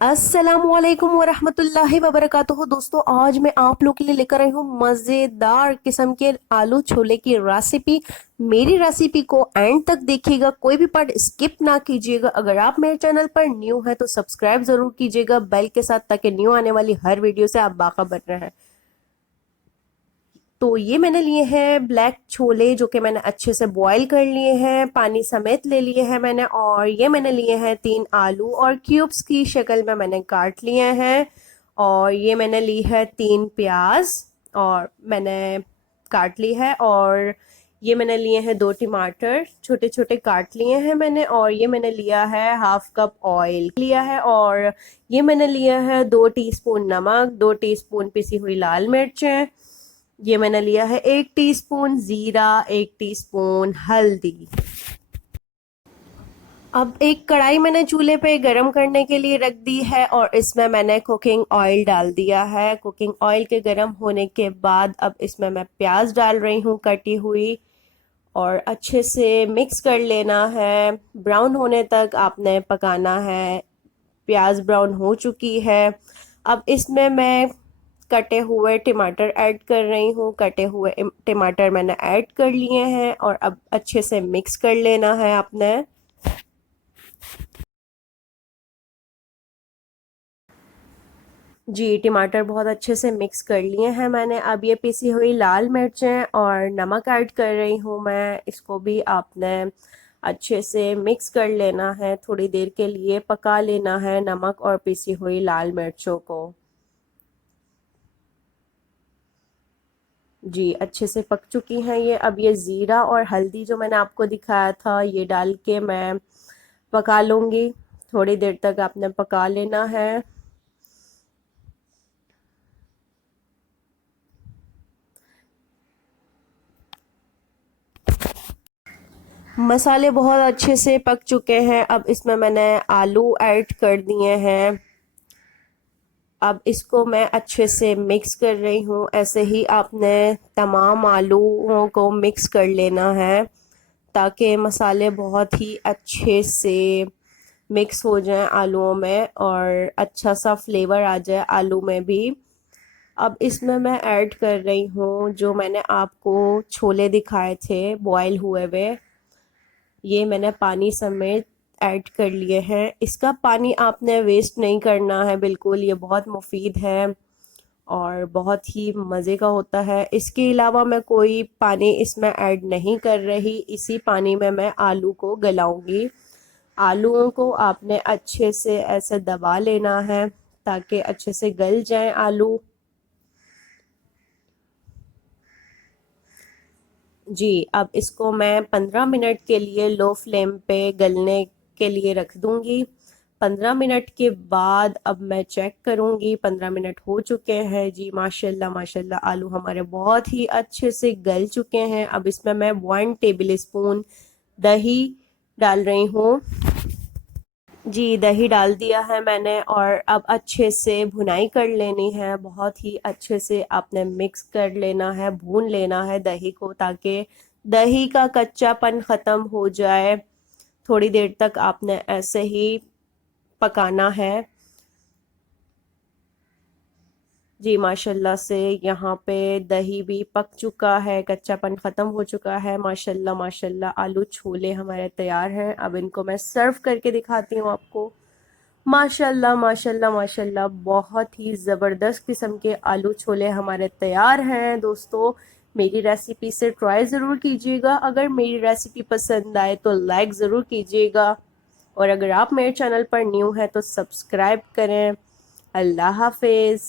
अस्सलामुअलैकुम वरहमतुल्लाहि वबरकातुहू। दोस्तों, आज मैं आप लोग के लिए लेकर आई हूँ मज़ेदार किस्म के आलू छोले की रेसिपी। मेरी रेसिपी को एंड तक देखिएगा, कोई भी पार्ट स्किप ना कीजिएगा। अगर आप मेरे चैनल पर न्यू हैं तो सब्सक्राइब ज़रूर कीजिएगा बेल के साथ, ताकि न्यू आने वाली हर वीडियो से आप बाखबर रहें। तो ये मैंने लिए हैं ब्लैक छोले, जो कि मैंने अच्छे से बॉईल कर लिए हैं, पानी समेत ले लिए हैं मैंने। और ये मैंने लिए हैं 3 आलू और क्यूब्स की शक्ल में मैंने काट लिए हैं। और ये मैंने ली है 3 प्याज और मैंने काट ली है। और ये मैंने लिए हैं 2 टमाटर छोटे छोटे काट लिए हैं मैंने। और ये मैंने लिया है हाफ कप ऑयल लिया है। और ये मैंने लिया है 2 टीस्पून नमक, 2 टीस्पून पिसी हुई लाल मिर्चें। ये मैंने लिया है 1 टीस्पून जीरा, 1 टीस्पून हल्दी। अब एक कढ़ाई मैंने चूल्हे पे गरम करने के लिए रख दी है और इसमें मैंने कुकिंग ऑयल डाल दिया है। कुकिंग ऑयल के गरम होने के बाद अब इसमें मैं प्याज डाल रही हूँ कटी हुई, और अच्छे से मिक्स कर लेना है। ब्राउन होने तक आपने पकाना है। प्याज ब्राउन हो चुकी है। अब इसमें मैं कटे हुए टमाटर ऐड कर रही हूँ। कटे हुए टमाटर मैंने ऐड कर लिए हैं और अब अच्छे से मिक्स कर लेना है आपने। जी, टमाटर बहुत अच्छे से मिक्स कर लिए हैं मैंने। अब ये पिसी हुई लाल मिर्चें और नमक ऐड कर रही हूँ मैं। इसको भी आपने अच्छे से मिक्स कर लेना है, थोड़ी देर के लिए पका लेना है नमक और पिसी हुई लाल मिर्चों को। जी, अच्छे से पक चुकी हैं ये। अब ये ज़ीरा और हल्दी जो मैंने आपको दिखाया था, ये डाल के मैं पका लूँगी। थोड़ी देर तक आपने पका लेना है। मसाले बहुत अच्छे से पक चुके हैं। अब इसमें मैंने आलू ऐड कर दिए हैं। अब इसको मैं अच्छे से मिक्स कर रही हूँ। ऐसे ही आपने तमाम आलूओं को मिक्स कर लेना है, ताकि मसाले बहुत ही अच्छे से मिक्स हो जाएं आलूओं में और अच्छा सा फ्लेवर आ जाए आलू में भी। अब इसमें मैं ऐड कर रही हूँ जो मैंने आपको छोले दिखाए थे बॉयल हुए हुए, ये मैंने पानी समेत ऐड कर लिए हैं। इसका पानी आपने वेस्ट नहीं करना है बिल्कुल, ये बहुत मुफीद है और बहुत ही मज़े का होता है। इसके अलावा मैं कोई पानी इसमें ऐड नहीं कर रही। इसी पानी में मैं आलू को गलाऊंगी। आलूओं को आपने अच्छे से ऐसे दबा लेना है ताकि अच्छे से गल जाएं आलू। जी, अब इसको मैं 15 मिनट के लिए लो फ्लेम पे गलने के लिए रख दूंगी। 15 मिनट के बाद अब मैं चेक करूंगी। 15 मिनट हो चुके हैं। जी माशाल्लाह माशाल्लाह, आलू हमारे बहुत ही अच्छे से गल चुके हैं। अब इसमें मैं 1 टेबल स्पून दही डाल रही हूँ। जी, दही डाल दिया है मैंने और अब अच्छे से भुनाई कर लेनी है। बहुत ही अच्छे से आपने मिक्स कर लेना है, भून लेना है दही को, ताकि दही का कच्चापन ख़त्म हो जाए। थोड़ी देर तक आपने ऐसे ही पकाना है। जी माशाल्लाह से यहाँ पे दही भी पक चुका है, कच्चापन ख़त्म हो चुका है। माशाल्लाह माशाल्लाह, आलू छोले हमारे तैयार हैं। अब इनको मैं सर्व करके दिखाती हूँ आपको। माशाल्लाह माशाल्लाह माशाल्लाह, बहुत ही ज़बरदस्त किस्म के आलू छोले हमारे तैयार हैं। दोस्तों, मेरी रेसिपी से ट्राई ज़रूर कीजिएगा। अगर मेरी रेसिपी पसंद आए तो लाइक ज़रूर कीजिएगा, और अगर आप मेरे चैनल पर न्यू हैं तो सब्सक्राइब करें। अल्लाह हाफिज़।